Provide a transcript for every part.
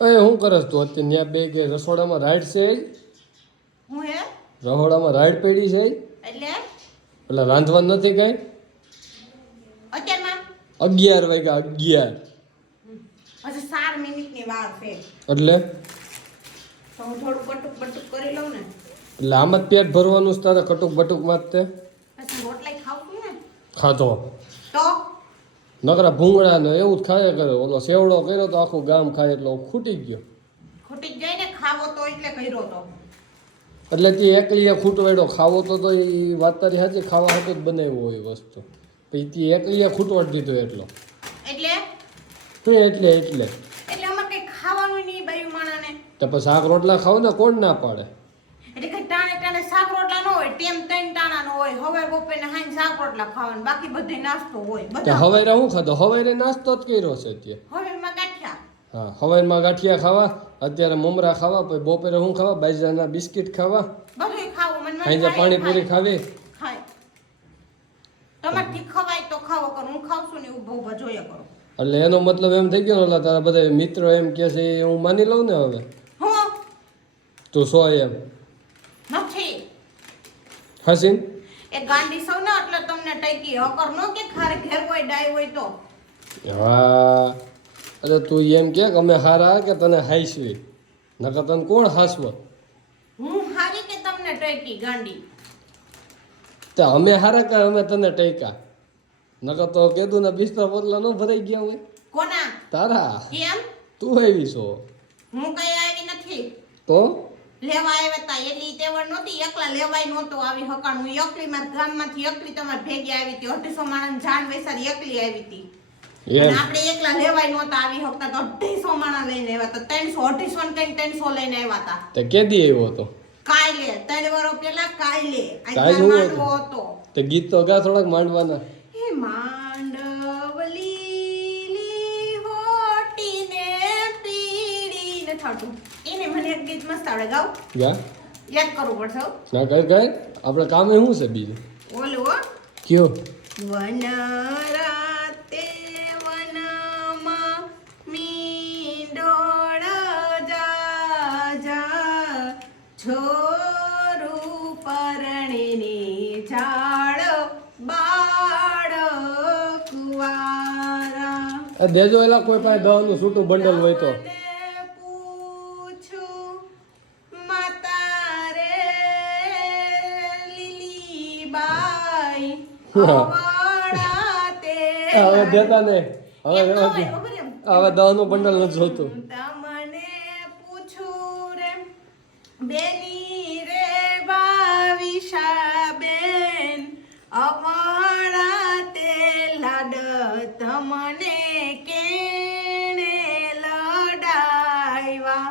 એ શું કરસ તું અત્યારે ત્યાં બે કે રસોડામાં રાઈડ છે હું હે રસોડામાં રાઈડ પડી છે એટલે રાંધવાનું નથી કઈ અત્યારમાં 11 વાગ્યા 11 હજી 4 મિનિટની વાર છે એટલે તો હું થોડું બટુક કરી લઉં ને એટલે આમ જ પેટ ભરવાનું છે તારે કટુક બટુક માં જ તે પછી રોટલા ખાવું છું ને ખાધો તો નકરા ભૂંગળા ને એવું જ ખાયા કરે ઓલો સેવડો કર્યો તો આખું ગામ ખાય એટલે હું ખૂટી ગયો ખૂટી જ જાય ને ખાવો તો એટલે કર્યો તો એટલે તે એકલી ખૂટવાડ્યો ખાવો તો એ વાત તારી સાચી ખાવા હાટું જ બનાવ્યો હોય વસ્તુ પછી તે એકલી ખૂટવાડી દીધો એટલો એટલે એટલે અમારે કઈ ખાવાનું નહીં બાયું માણાને તો પછી શાક રોટલા ખાવ ને કોણ ના પાડે એટલે કઈ ટાણે શાક રોટલા ન હોય ટેમ 3 ટાણા નો હોય હવે બપોરે હાઈ શાક રોટલા ખાવાનું બાકી બધે નાસ્તો હોય બધા હવારે હું ખાધો હવારે નાસ્તો જ કર્યો છે તે હવેમાં ગાંઠિયા હા હવારમાં ગાંઠિયા ખાવા અત્યારે મમરા ખાવા પછી બપોરે હું ખાવા બાજરાના બિસ્કિટ ખાવા બધું ખાવું મને સાંજે પાણીપુરી ખાવી ખાય તમારથી ખવાય તો ખાવો કર હું ખાવ છું ને એવું બહુ જોયા કરો એટલે એનો મતલબ એમ થઈ ગયો ને તારા બધા મિત્રો એમ કે છે એ હું માની લઉં ને હવે હું તું સો એમ નથી હસીન એ ગાંડી સૌ ને એટલે તમને ટકી હકર નો કે ખારે ઘેર કોઈ ડાય હોય તો હા અરે તું એમ કે અમે હારા કે તને હાઈસવી નકર તને કોણ હાસવ હું હારી કે તમને ટકી ગાંડી તે અમે હારા કે અમે તને ટૈકા નકર તો કીધું ને બિસ્તર પોતલા ન ભરાઈ ગયા હોય કોના તારા કેમ તું આવી છો હું કઈ આવી નથી તો લેવા આવ્યા તા એટલી તેવડ નહોતી એકલા લેવાય નહોતો આવી હકાણ હું એકલી મારા ગામમાંથી એકલી તમારે ભેગી આવી હતી 250 માણસ જાન વેસારી એકલી આવી હતી અને આપણે એકલા લેવાય નહોતા આવી હકતા તો 250 માણસ લઈને આવ્યા તો 300 250 ને કઈ 300 લઈને આવ્યા હતા તે કેદી આવ્યો હતો કાલે 3 વર્ષ પહેલા કાલે કાલે માંડવો હતો તે ગીત તો ગા થોડાક માંડવાના હે માંડવલી હોટીને પીડીને થાતું એને મને એક ગીત મસ્ત આવડે ગાવ ગા યાદ કરવું પડશે હો. ના કઈ આપણે કામે શું છે બીજું ઓલું હો કયો વન રાતે વનમાં મીંડોળ જા છોરું પરણીની ઝાડ બાળ કુવારા દેજો એલા કોઈ પાસે દવાનું છૂટું બંડલ હોય તો હવે દેતા ને હવે દવાનું બંડલ નથી જોતું તમને પૂછું રે બેની રે ભાવિશાબેન અવાળા તે લાડ તમને કેણે લડાવ્યા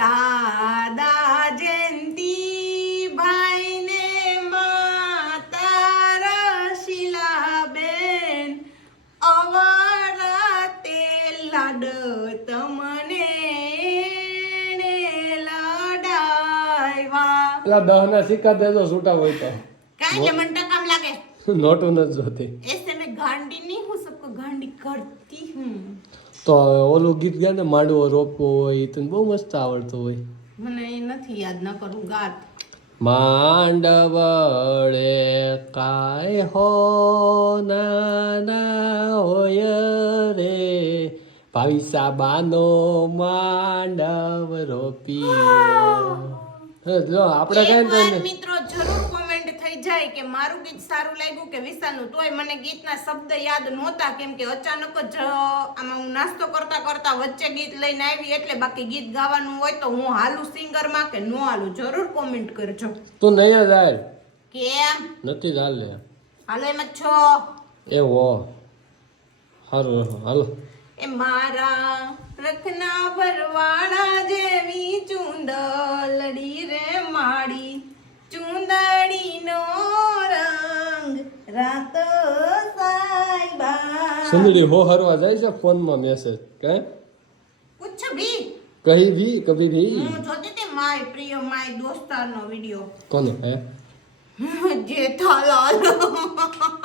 દાદા જયંતી ભાઈને માતા રશીલાબેન અવાળા તે લાડ તમને લડાવ્યા પેલા 10 ના સિક્કા દેજો છૂટા હોય તો કાઈ મને ટકામ લાગે નોટું નથી જોતી ऐसे मैं गांडी नहीं हूँ सबको गांडी करती हूँ તો ઓલું ગીત ગયા ને માંડવો રોપવો હોય એ તને બહુ મસ્ત આવડતું હોય મને એ નથી યાદ ન કરું ગાત માંડવળે કાય હો ના હોય રે ભાવિસાબાનો માંડવ રોપ્યો જો આપણે કઈ એકવાર મિત્રો જરૂર કોમેન્ટ થઈ જાય કે મારું ગીત સારું લાગ્યું કે વિશાલનું તોય મને ગીતના શબ્દ યાદ નહોતા કેમ કે અચાનક જ આમાં હું નાસ્તો કરતા કરતા વચ્ચે ગીત લઈને આવી એટલે બાકી ગીત ગાવાનું હોય તો હું હાલું સિંગરમાં કે નો હાલું જરૂર કોમેન્ટ કરજો તું નહીં જાય કેમ નથી ચાલે હાલો એમ જ છો એવો સારું હાલો એ મારા રખના ભરવાડા જેવી ચુંદલડી રે માડી ચુંદડીનો રંગ રાત સાઈબા સુંદરી હો હરવા જાય છે ફોનમાં મેસેજ કે પૂછ ભી કહી ભી કભી ભી હું જોતી તે માય પ્રિય માય દોસ્તારનો વિડિયો કોનો હે જેઠાલાલ